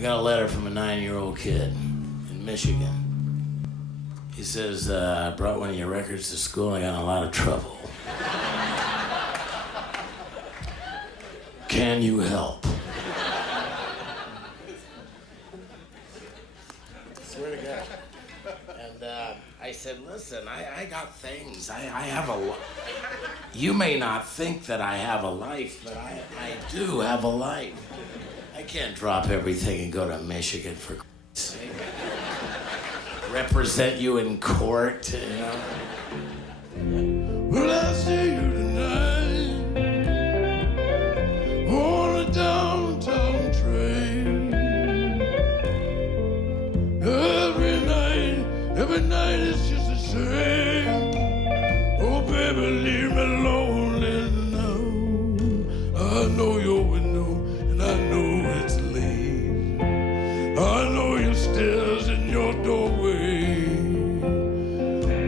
I got a letter from a 9-year-old kid in Michigan. He says, I brought one of your records to school and I got in a lot of trouble. Can you help? I swear to God. And I said, listen, I got things. I have a life. You may not think that I have a life, but I do have a life. I can't drop everything and go to Michigan for Christ's sake. Represent you in court, you know? Well, I see you tonight on a downtown train. Every night it's just the same. Oh, baby, leave me lonely now. I know your window and I know it's late. I know your stairs and your doorway.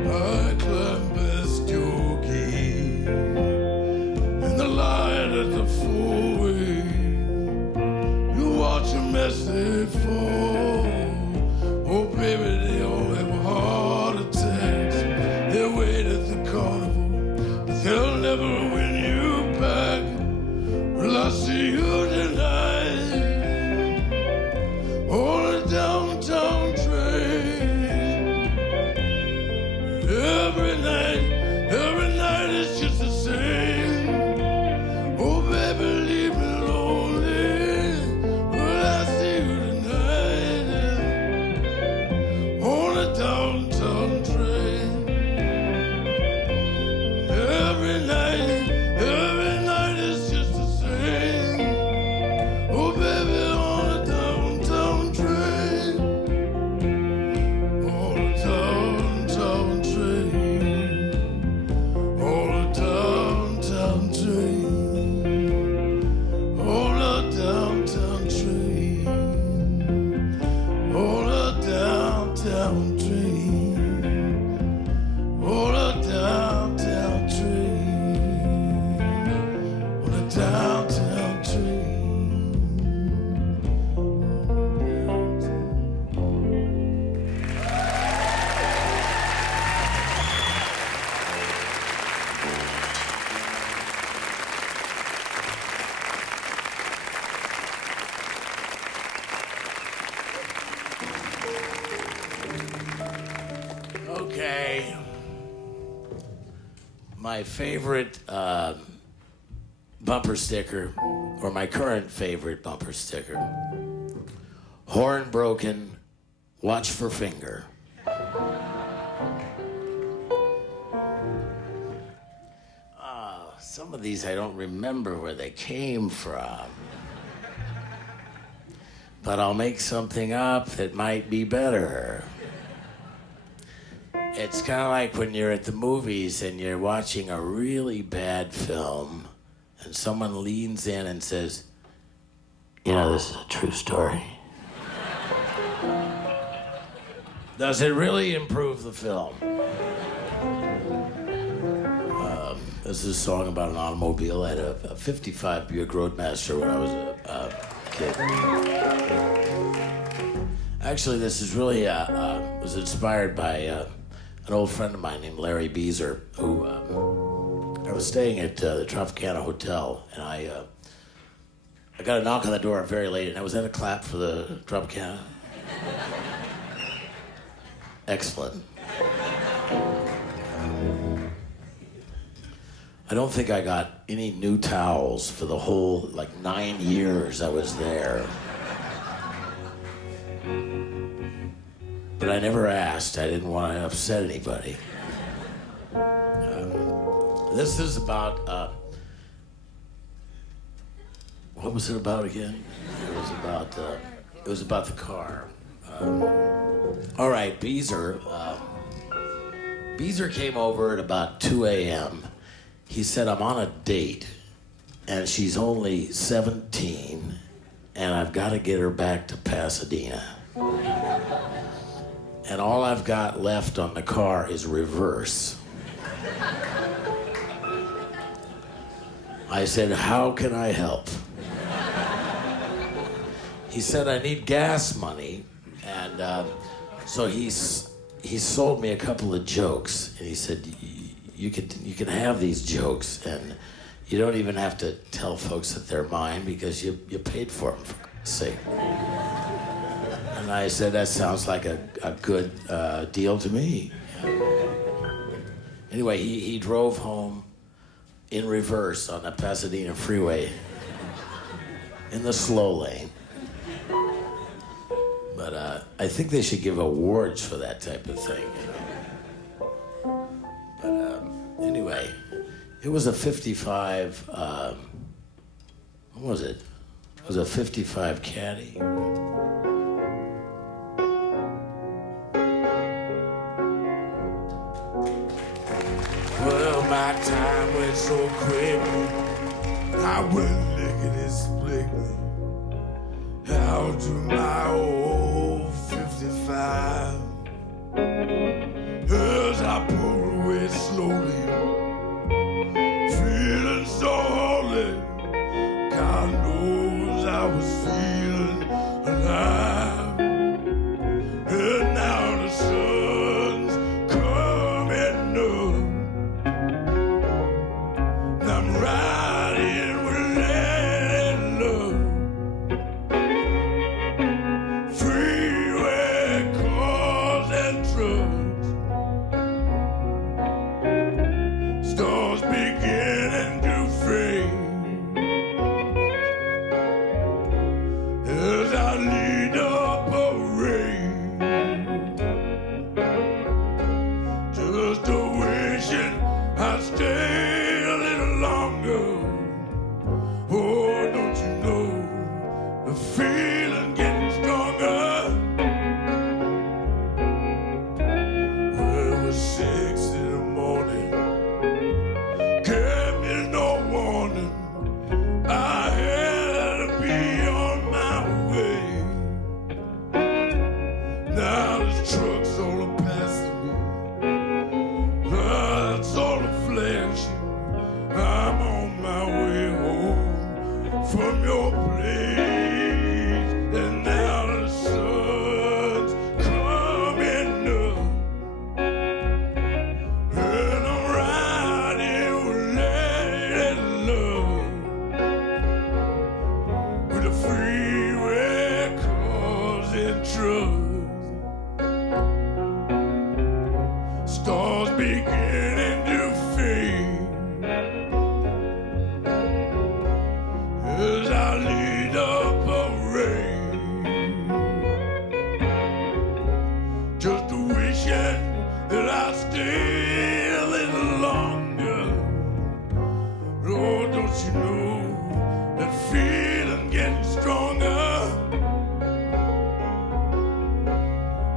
I climb past your gate in the light of the four-way. You watch them as they fall. Oh, baby, they all have heart attacks. They wait at the carnival, but they'll never win you back. Well, I see you tonight on a downtown train. Every night it's just the same. Oh, baby, leave me lonely. Well, I see you tonight on a downtown train. Every night it's just the same. Oh, baby, on a downtown train. On a downtown train. On a downtown train. On a downtown train. On a downtown train. On a downtown train. On a downtown train. Okay. My favorite bumper sticker, or my current favorite bumper sticker. Horn broken, watch for finger. Some of these I don't remember where they came from. But I'll make something up that might be better. It's kind of like when you're at the movies and you're watching a really bad film and someone leans in and says, you know, this is a true story. Does it really improve the film? This is a song about an automobile. I had a 55 Buick Roadmaster when I was a kid. Actually, this is really was inspired by an old friend of mine named Larry Beezer, who I was staying at the Tropicana Hotel, and I got a knock on the door very late, and I was at a clap for the Tropicana. Excellent. I don't think I got any new towels for the whole, 9 years I was there. But I never asked. I didn't want to upset anybody. This is about, what was it about again? It was about the car. All right, Beezer came over at about 2 a.m. He said, I'm on a date, and she's only 17, and I've got to get her back to Pasadena. And all I've got left on the car is reverse. I said, how can I help? he said, I need gas money. And so he sold me a couple of jokes. And he said, you can have these jokes, and you don't even have to tell folks that they're mine because you paid for them, for Christ's sake. And I said, that sounds like a good deal to me. Anyway, he drove home in reverse on the Pasadena freeway in the slow lane. But I think they should give awards for that type of thing, you know. But anyway, it was a 55, what was it? It was a 55 Caddy. Well, my time went so quick, I went lickety-splickety out to my old 55. As I pulled away slowly, feeling so holy, God knows I was feeling alive. And now the sun's coming up, and I'm riding with let love. Freeway cars and trucks, stars beginning to fade as I lead a parade, just a wishing I'd stay a little longer. Oh, don't you know the feeling getting stronger? Well, it was 6 in the morning, gave me no warning. I had to be on my way. Now this truck's all a passing me, lights all a flashing. I'm on my way home from your place, and now the sun's coming up, and I'm riding with let love, with the freeway cars and trucks, stars beginning to fade as I lead a parade, just wishing that I'd stay a little longer. Oh, don't you know that feeling getting stronger?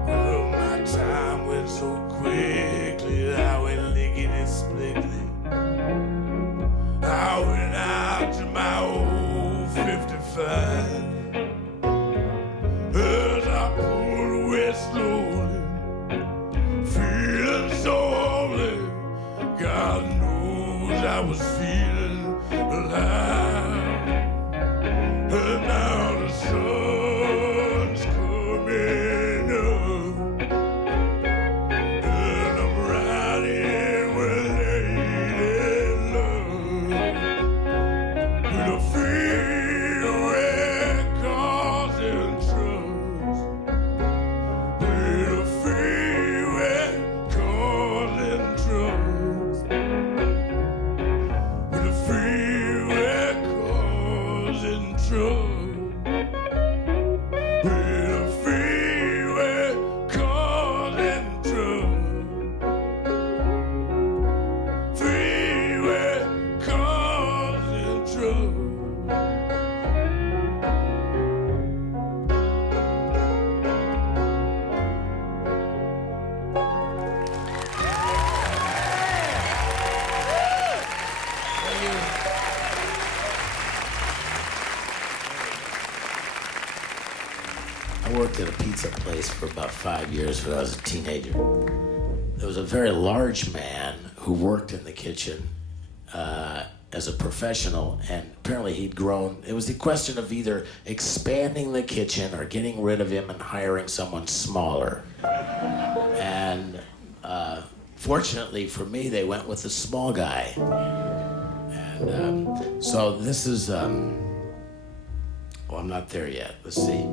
Well, my time went so quickly, I went lickety-splickety. I went out to my old 55. As I pulled away slowly, feeling so holy, God knows I was feeling alive. And now the sun's coming up, and I'm riding with lady love, with a freeway cars and trucks, with a freeway cars and trucks, with a freeway cars and trucks, with a freeway cars and trucks, freeway cars and trucks. I worked at a pizza place for about 5 years when I was a teenager. There was a very large man who worked in the kitchen, as a professional, and apparently he'd grown. It was the question of either expanding the kitchen or getting rid of him and hiring someone smaller. And fortunately for me, they went with the small guy. And so this is, well, I'm not there yet. Let's see.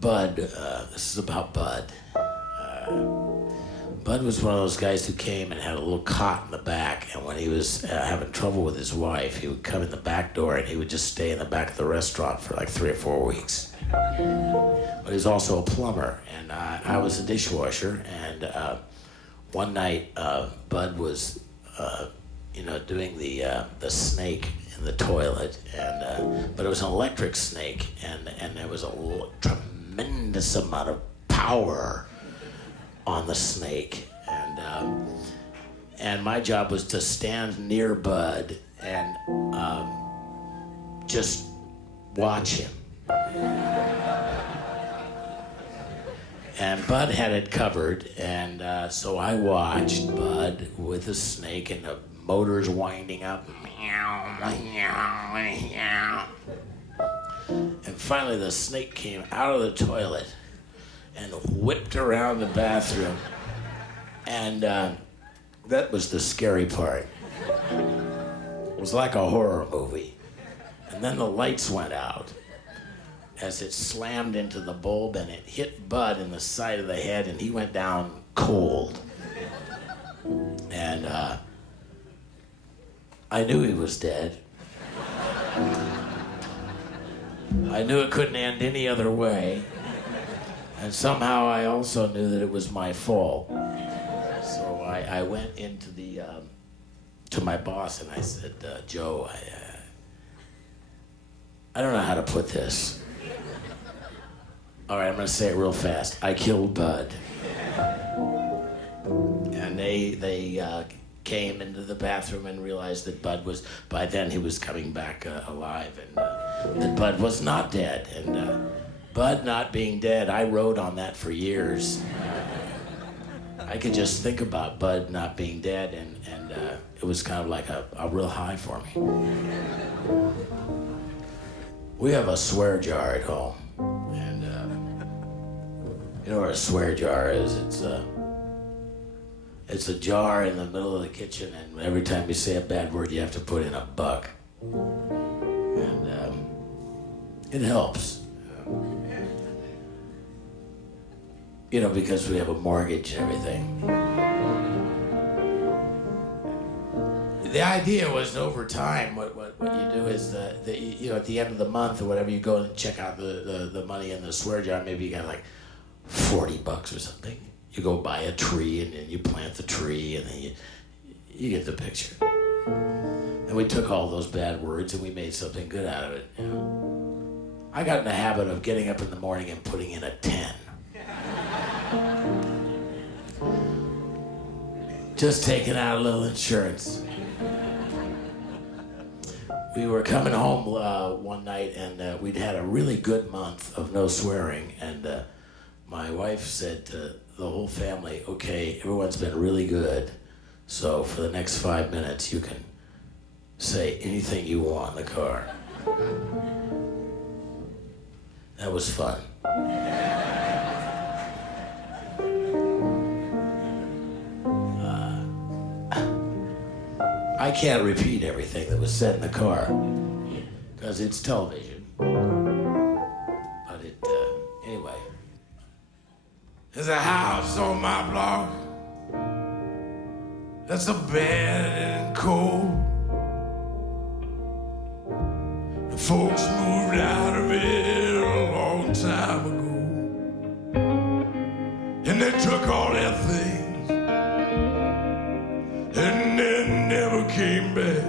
Bud, this is about Bud. Bud was one of those guys who came and had a little cot in the back, and when he was having trouble with his wife, he would come in the back door and he would just stay in the back of the restaurant for like 3 or 4 weeks. But he was also a plumber, and I was a dishwasher, and one night Bud was, doing the snake in the toilet, and but it was an electric snake, and there was a tremendous amount of power on the snake, and my job was to stand near Bud and just watch him. And Bud had it covered, and so I watched Bud with the snake and the motors winding up. And finally the snake came out of the toilet and whipped around the bathroom. And that was the scary part. It was like a horror movie. And then the lights went out as it slammed into the bulb, and it hit Bud in the side of the head, and he went down cold. And I knew he was dead. I knew it couldn't end any other way. And somehow I also knew that it was my fault. So I went into to my boss and I said, Joe, I don't know how to put this. All right, I'm gonna say it real fast. I killed Bud. And they came into the bathroom and realized that Bud was, by then he was coming back alive, and that Bud was not dead. And Bud not being dead, I wrote on that for years. I could just think about Bud not being dead, and it was kind of like a real high for me. We have a swear jar at home, and you know what a swear jar is? It's a jar in the middle of the kitchen, and every time you say a bad word, you have to put in $1. And it helps. Because we have a mortgage and everything. The idea was over time, what you do is that at the end of the month or whatever, you go and check out the money in the swear jar. Maybe you got like $40 or something. You go buy a tree, and then you plant the tree, and then you get the picture. And we took all those bad words and we made something good out of it. I got in the habit of getting up in the morning and putting in a 10. Just taking out a little insurance. We were coming home one night, and we'd had a really good month of no swearing, and my wife said to the whole family, okay, everyone's been really good, so for the next 5 minutes you can say anything you want in the car. That was fun. I can't repeat everything that was said in the car because it's television. But anyway. There's a house on my block that's a bad and cold. The folks moved out of it a long time ago, and they took all their things, and they never came back.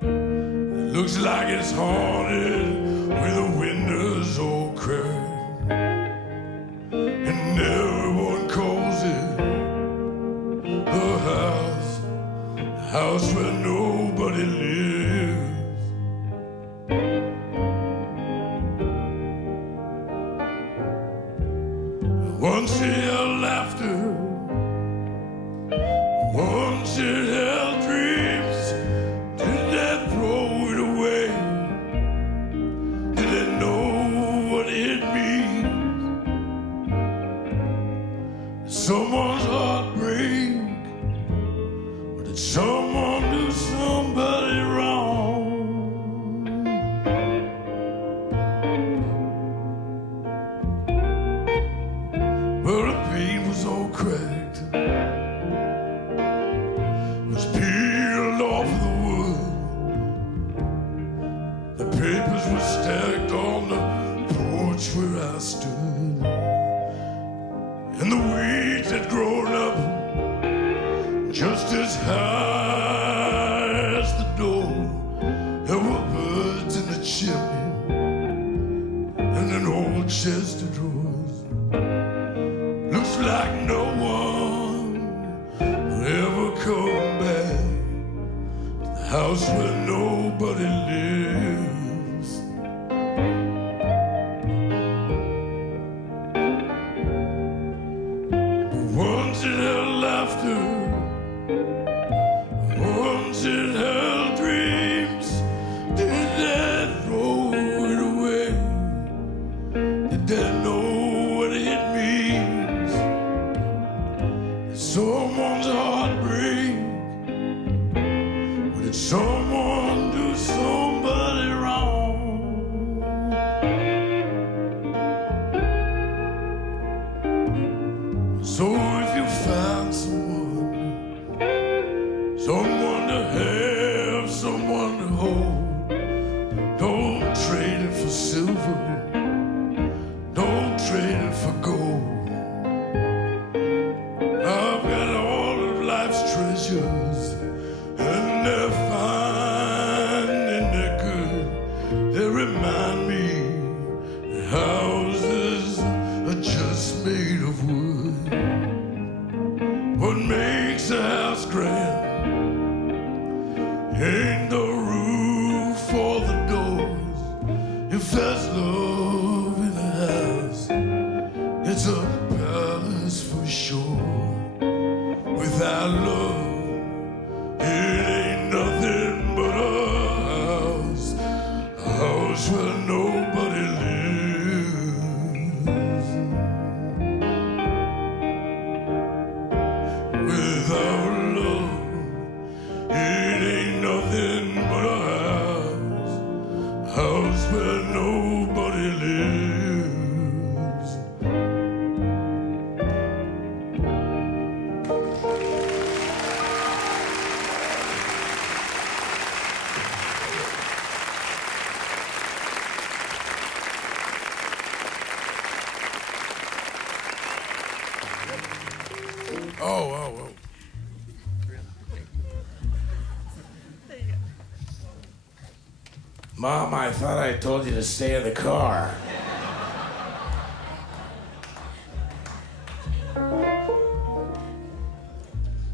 It looks like it's haunted with the windows all cracked. And everyone calls it a house where nobody lives. Once it held laughter, once it held dreams. chairs were stacked on the porch where I stood, and the weeds had grown up just as high as the door. There were birds in the chimney and an old chest of drawers. Looks like no one will ever come back to the house where nobody lives. But once it held laughter, once it held dreams. Did they throw it away? Did they know what it means? Did someone's heart break? Or did someone do somebody wrong? So if you find someone to have, someone to hold, don't trade it for silver, don't trade it for gold. I've got all of life's treasures, and they're fine and they're good. They remind me that houses are just made of wood. What makes a house grand ain't the roof or the doors. If there's love in the house, it's a palace for sure. Without love, it ain't nothing but a house where nobody lives. Without love, it ain't nothing but a house where nobody lives. Oh. Mom, I thought I told you to stay in the car.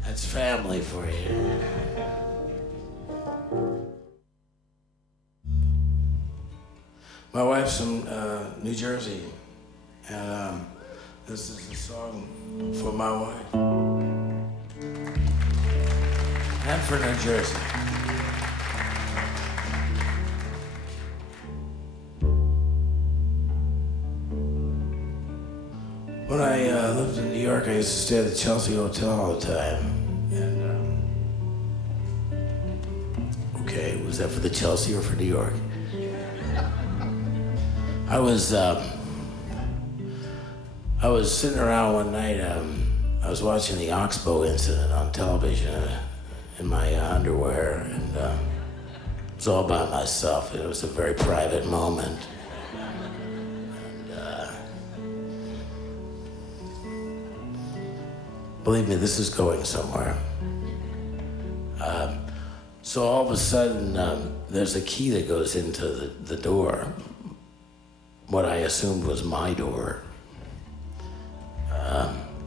That's family for you. My wife's from New Jersey, and this is a song for my wife and for New Jersey. When I lived in New York, I used to stay at the Chelsea Hotel all the time. And, okay, was that for the Chelsea or for New York? I was sitting around one night, I was watching the Oxbow incident on television in my underwear, and it was all by myself. It was a very private moment. Believe me, this is going somewhere. So all of a sudden, there's a key that goes into the door, what I assumed was my door.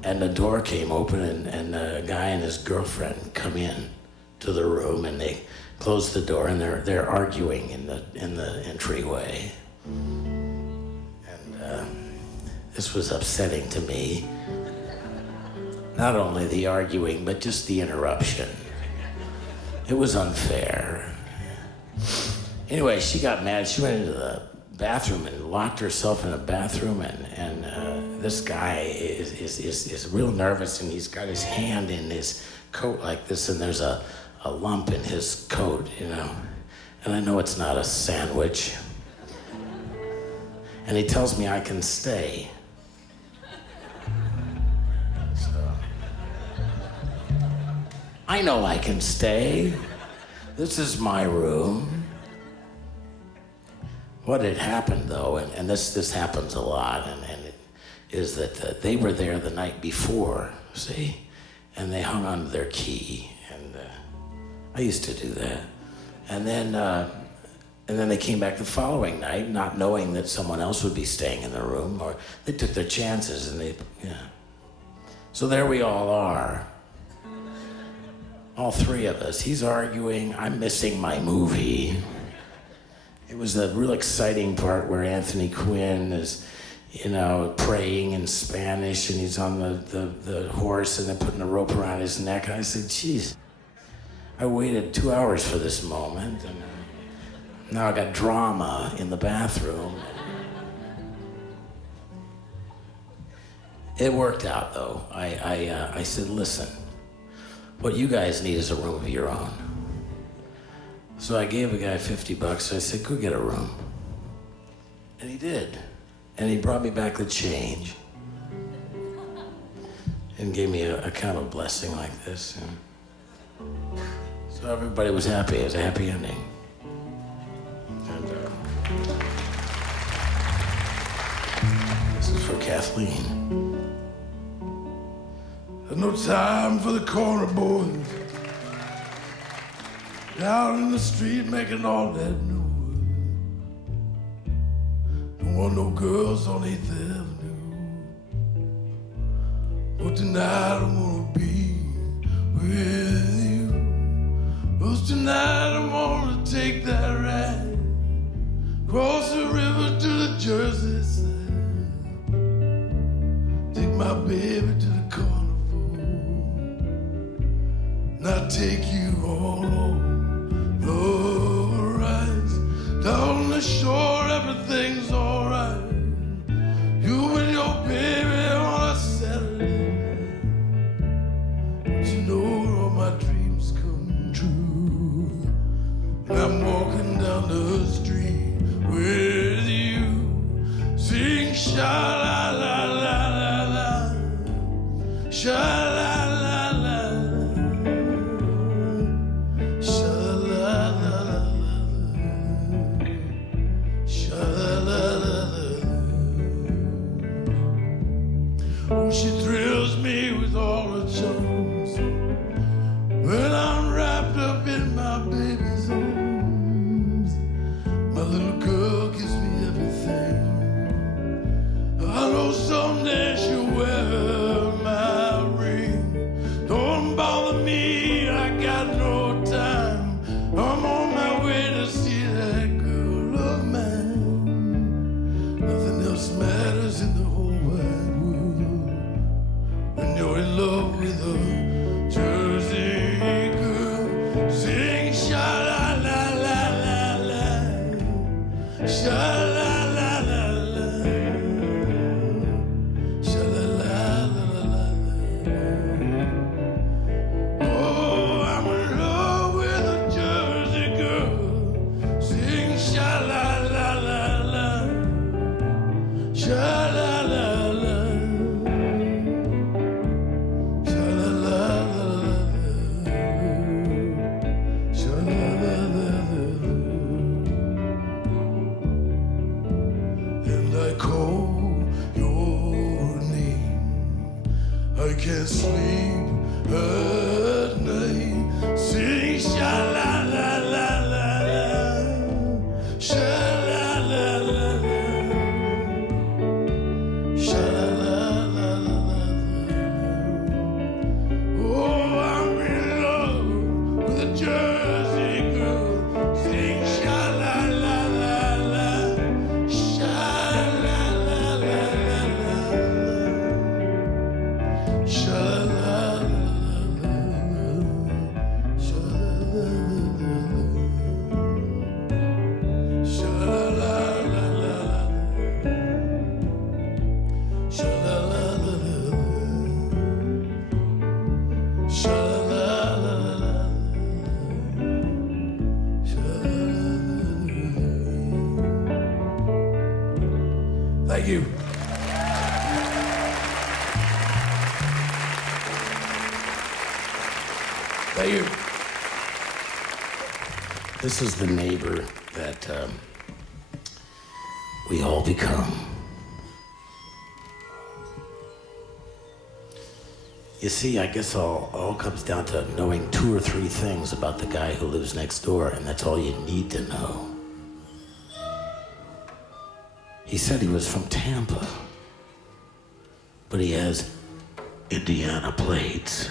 And the door came open, and a guy and his girlfriend come in to the room, and they close the door, and they're arguing in the entryway. And this was upsetting to me. Not only the arguing, but just the interruption. It was unfair. Anyway, she got mad. She went into the bathroom and locked herself in a bathroom, and this guy is real nervous, and he's got his hand in his coat like this, and there's a lump in his coat, you know. And I know it's not a sandwich. And he tells me I can stay. I know I can stay. This is my room. What had happened, though, and this happens a lot, and it is that they were there the night before, see? And they hung on to their key, and I used to do that. And then they came back the following night, not knowing that someone else would be staying in the room, or they took their chances, and So there we all are. All three of us. He's arguing, I'm missing my movie. It was the real exciting part where Anthony Quinn is, praying in Spanish, and he's on the horse, and they're putting a rope around his neck. And I said, geez, I waited 2 hours for this moment, and now I got drama in the bathroom. It worked out, though. I said, listen, what you guys need is a room of your own. So I gave a guy $50. I said, go get a room. And he did. And he brought me back the change and gave me a kind of blessing like this. And so everybody was happy. It was a happy ending. And this is for Kathleen. There's no time for the corner boys out in the street making all that noise. Don't want no girls on 8th Avenue. But tonight I wanna be with you. 'Cause tonight I wanna take that ride, cross the river to the Jersey side, take my baby to the carnival, and I'll take you all over. Rides down the shore, everything's alright. You and your baby on a Saturday night. But you know all my dreams come true. And I'm walking down the street with you, sing sha la la la la la, sha la la la la, sha la la la la, sha la la la la. Oh, she thrills me with all her charms when I'm wrapped up in my baby's arms. My little girl gives me everything. I know someday she'll wear my ring. Don't bother me, I got no time. I'm on my way to see that girl of mine. Nothing else matters in the whole wide world when you're in love with a Jersey girl. Sing sha la la la la la, sha la la la la, sha la la la la la. Oh, I'm in love with a Jersey girl. Sing sha la la la la, sha la la la, sha la la la la, sha la la la la. And I call your name. I can't sleep at night. Sing sha la la la la la, sha la la la la, sha la la la la la. Oh, I'm in love with a Jersey girl. Sing sha la la la la, sha la la la la la, sha la la la la, sha la la la la, sha la la la la, sha la la la la, sha la la la la, sha la la la. Thank you. Thank you. This is the neighbor that we all become. You see, I guess all comes down to knowing 2 or 3 things about the guy who lives next door, and that's all you need to know. He said he was from Tampa, but he has Indiana plates.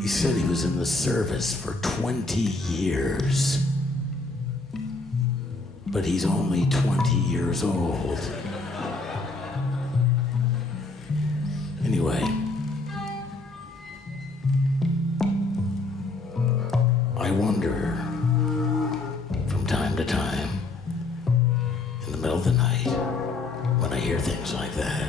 He said he was in the service for 20 years, but he's only 20 years old. Anyway, I wonder from time to time, in the middle of the night, when I hear things like that.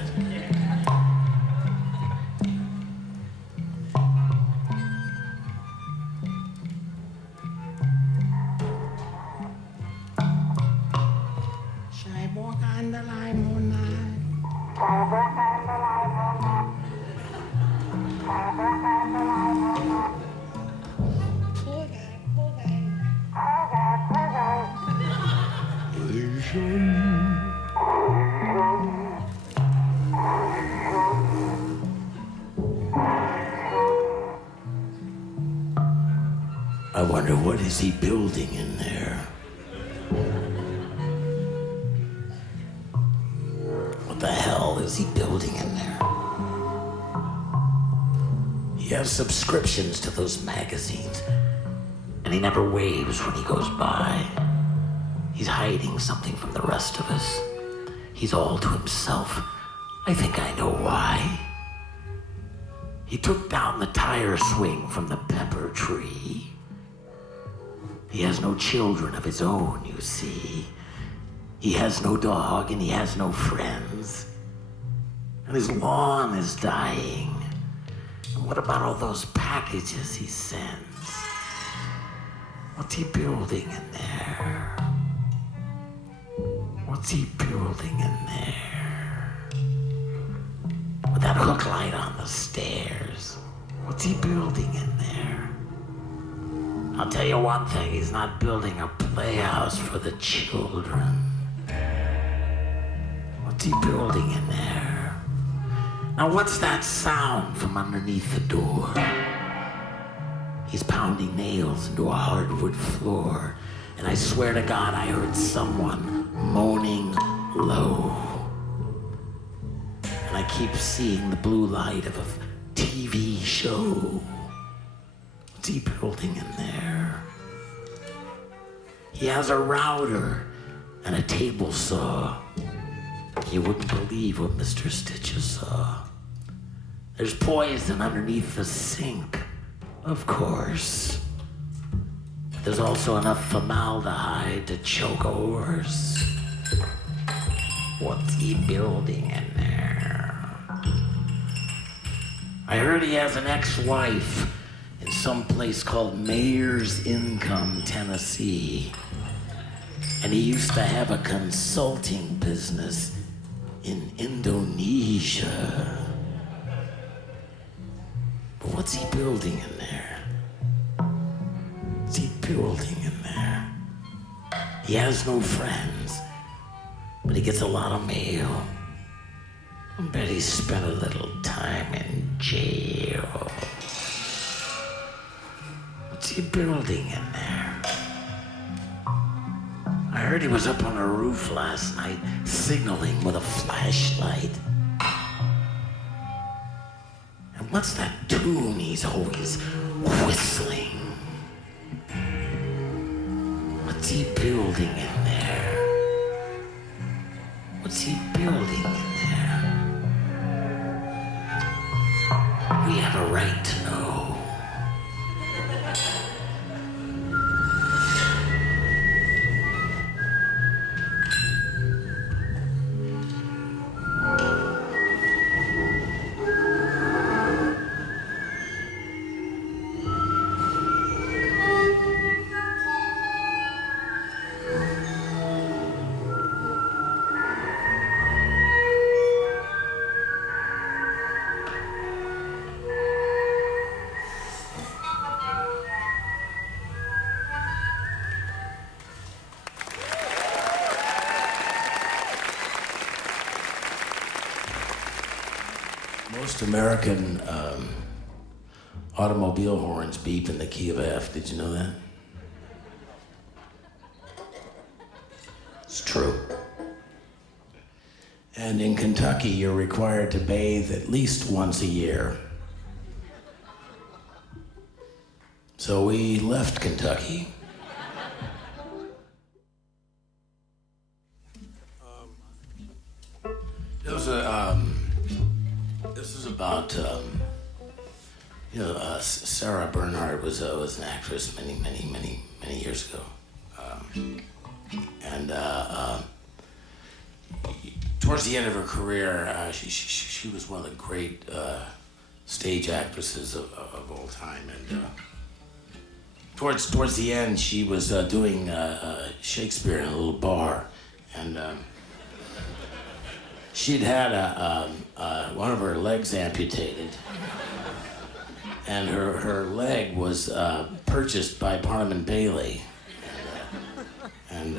I wonder, what is he building in there? What the hell is he building in there? He has subscriptions to those magazines, and he never waves when he goes by. He's hiding something from the rest of us. He's all to himself. I think I know why. He took down the tire swing from the pepper tree. He has no children of his own, you see. He has no dog and he has no friends. And his lawn is dying. And what about all those packages he sends? What's he building in there? What's he building in there? With that hook light on the stairs, what's he building in there? I'll tell you one thing, he's not building a playhouse for the children. What's he building in there? Now what's that sound from underneath the door? He's pounding nails into a hardwood floor, and I swear to God I heard someone moaning low. And I keep seeing the blue light of a TV show. What's he building in there? He has a router and a table saw. You wouldn't believe what Mr. Stitches saw. There's poison underneath the sink, of course. There's also enough formaldehyde to choke a horse. What's he building in there? I heard he has an ex-wife in some place called Mayor's Income, Tennessee. And he used to have a consulting business in Indonesia. But what's he building in there? What's he building in there? He has no friends, but he gets a lot of mail. I bet he spent a little time in jail. What's he building in there? I heard he was up on a roof last night, signaling with a flashlight. And what's that tune he's always whistling? What's he building in there? What's he building in there? We have a right to know. Most American automobile horns beep in the key of F. Did you know that? It's true. And in Kentucky, you're required to bathe at least once a year. So we left Kentucky. This was about, Sarah Bernhardt was an actress many years ago. Towards the end of her career, she was one of the great stage actresses of all time. And towards the end, she was doing Shakespeare in a little bar, and she'd had one of her legs amputated, and her leg was purchased by Parliament Bailey, and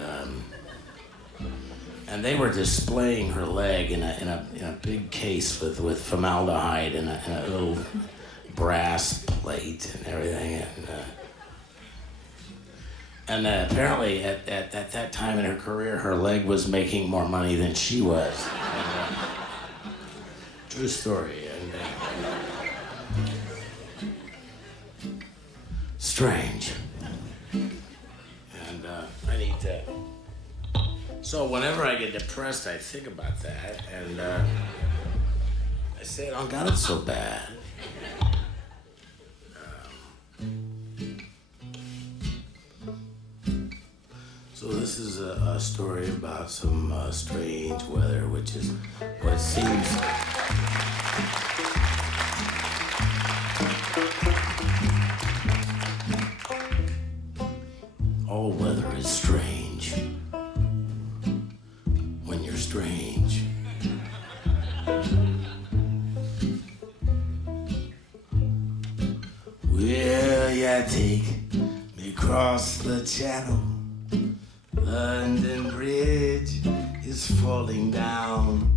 they were displaying her leg in a big case with formaldehyde and a little brass plate and everything, and apparently at that time in her career, her leg was making more money than she was. True story. And strange. And I need to. So whenever I get depressed, I think about that, and I say, "Oh God, it's so bad." So this is a story about some strange weather, which is what seems. All weather is strange when you're strange. Will ya take me across the channel? London Bridge is falling down.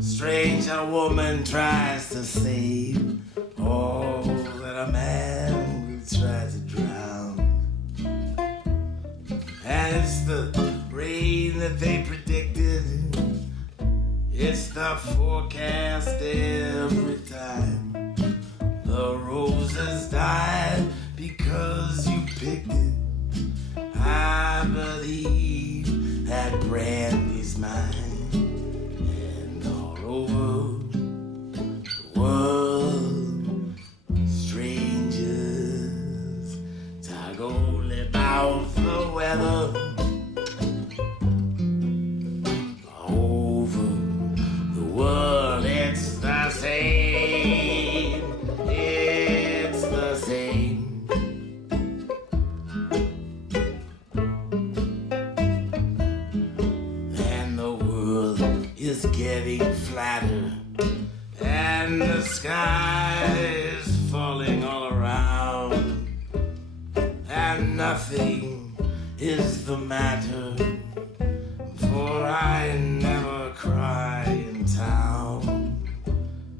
Strange a woman tries to save all that a man will try to drown. And it's the rain that they predicted. It's the forecast every time. The roses died because you picked it. I believe that brandy's mine, and all over the world, strangers talk only about the weather. All over the world, it's the same. It's the same. Is getting flatter, and the sky is falling all around, and nothing is the matter, for I never cry in town.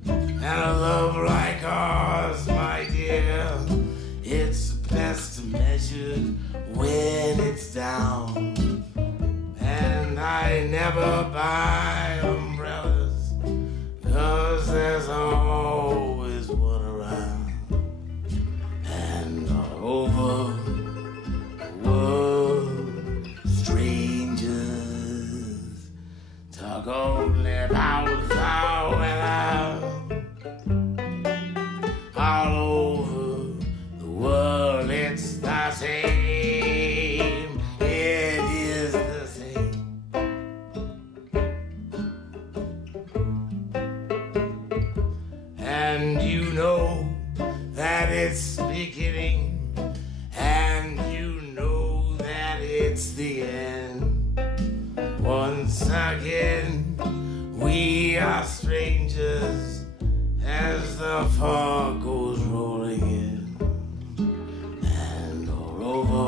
And a love like ours, my dear, it's best measured when it's down. And I never buy umbrellas, 'cause there's always one around. And all over the world, strangers talk only about the weather. All over the world, it's the same. It is the same. And you know that it's beginning, and you know that it's the end. Once again, we are strangers as the fog goes rolling in. And all over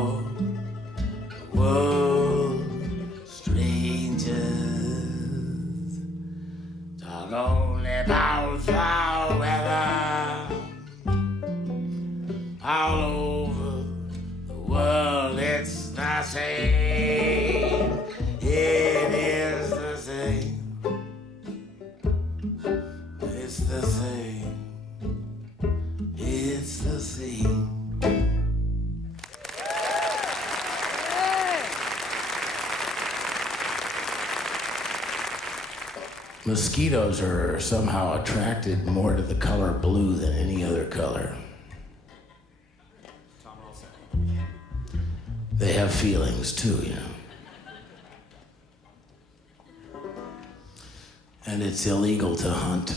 the world, strangers talk all Mosquitoes are somehow attracted more to the color blue than any other color. They have feelings too, you know. And it's illegal to hunt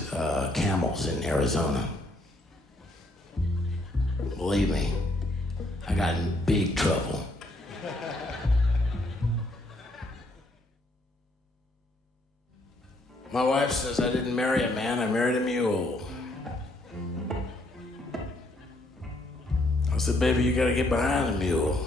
camels in Arizona. Believe me, I got in big trouble. My wife says I didn't marry a man, I married a mule. I said, baby, you gotta get behind the mule.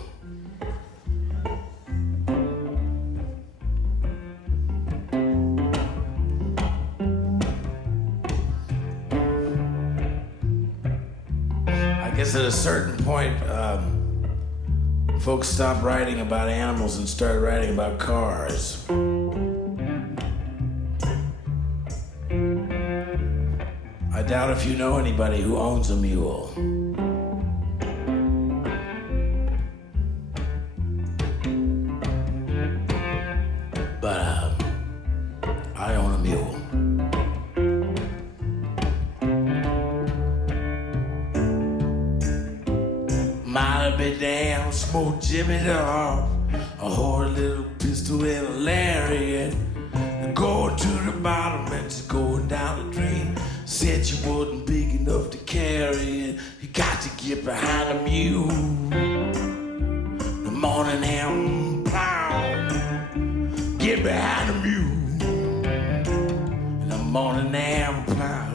I guess at a certain point, folks stopped writing about animals and started writing about cars. I doubt if you know anybody who owns a mule. But I own a mule. Might be damn, smoke Jimmy off, a horrid little pistol and a lariat. Going to the bottom and just going down the drain. Said you wasn't big enough to carry it. You got to get behind a mule. The morning ham plow. Get behind a mule. The morning ham plow.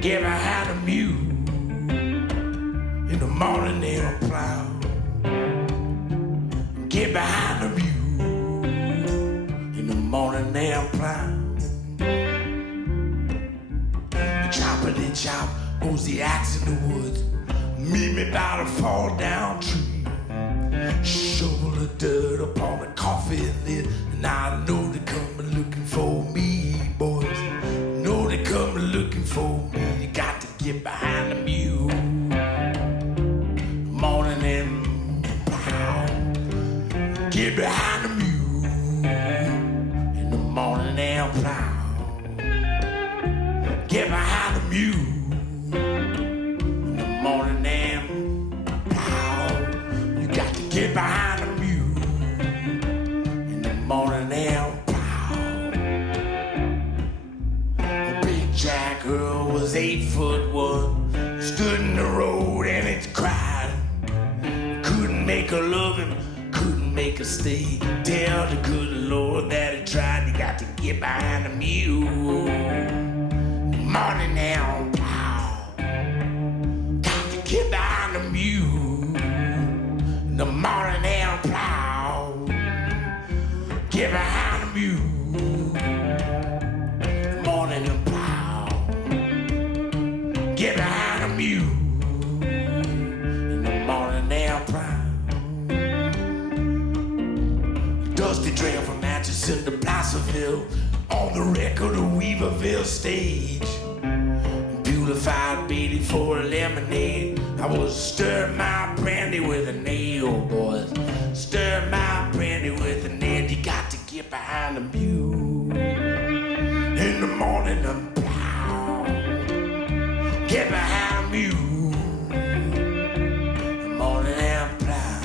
Get behind a mule. In the morning ham plow. Get behind a mule. In the morning ham plow. Choppity chop goes the axe in the woods. Meet me by the fall down tree. Shovel the dirt upon the coffee lid. And I know they coming looking for me, boys. Know they coming looking for me. You got to get behind the mule. Morning and plow. Get behind the mule. In the morning and plow. Get behind the mule in the morning and plow. You got to get behind the mule in the morning and plow. A big Jack Earl was 8'1", stood in the road and it cried. Couldn't make her love him, couldn't make her stay. Tell the good Lord that he tried. You got to get behind the mule. Morning now, plow. Got to get behind the mule. In the morning now, plow. Get behind the mule. Morning and plow. Get behind the mule. In the morning now, plow. Dusty trail from Atchison to Placerville. On the record of Weaverville stage. Beautified Beatty for a lemonade. I was stirring my brandy with a nail, boys. Stir my brandy with a nail. You got to get behind the mule. In the morning and plow. Get behind the mule. In the morning and plow.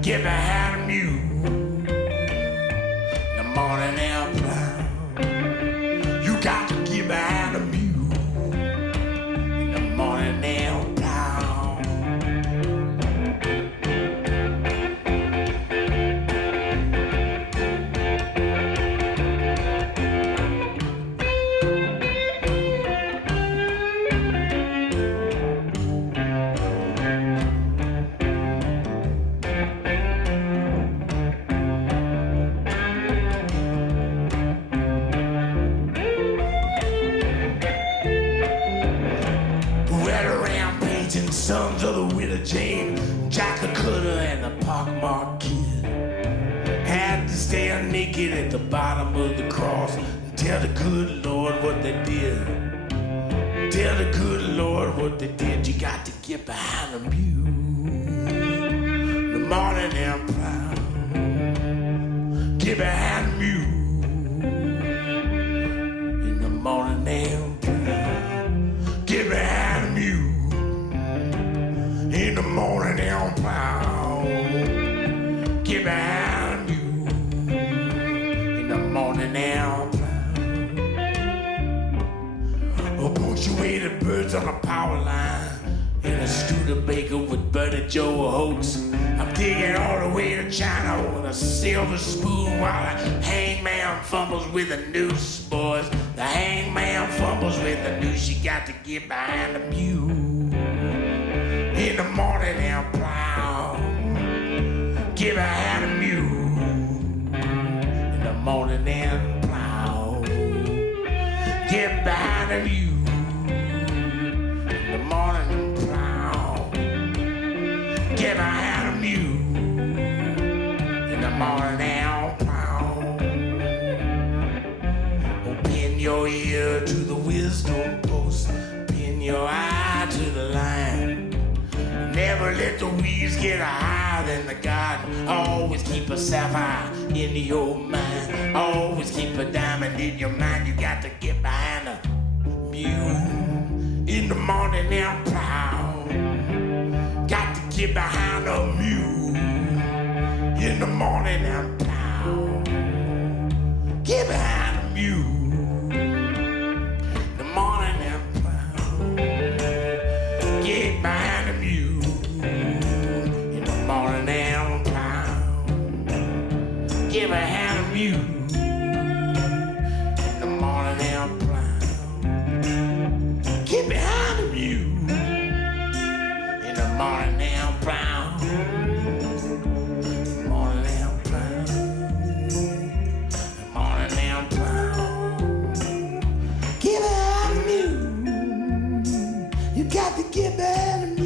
Get behind the mule. In the morning and plow. You got to get behind the mule. Morning now, plow. Sons of the Widow Jane, Jack the Cutter and the Pockmarked Kid had to stand naked at the bottom of the cross and tell the good Lord what they did. Tell the good Lord what they did. You got to get behind the mule. The morning and plow. Get behind the mule. punctuated birds on a power line. In a Studebaker with Buddy Joe Hoax. I'm digging all the way to China with a silver spoon while the hangman fumbles with the noose, boys. The hangman fumbles with the noose. You got to get behind the mule in the morning and plow. Get behind the mule in the morning and plow. Get behind the mule in the morning and plow. Get behind the mule in the morning and plow. Open your ear to the wisdom post. Pin your eye to the line. Never let the weeds get higher than the garden. Always keep a sapphire in your mind. Always keep a diamond in your mind. You got to get behind the mule in the morning and plow. Got to get behind the mule in the morning and plow. Get behind the mule in the morning and plow. Get behind the mule in the morning and plow. Get behind the mule in the morning and plow. Get behind the mule in the morning and plow. Morning and plow. Morning and plow. Get behind the mule. You got to get behind the mule.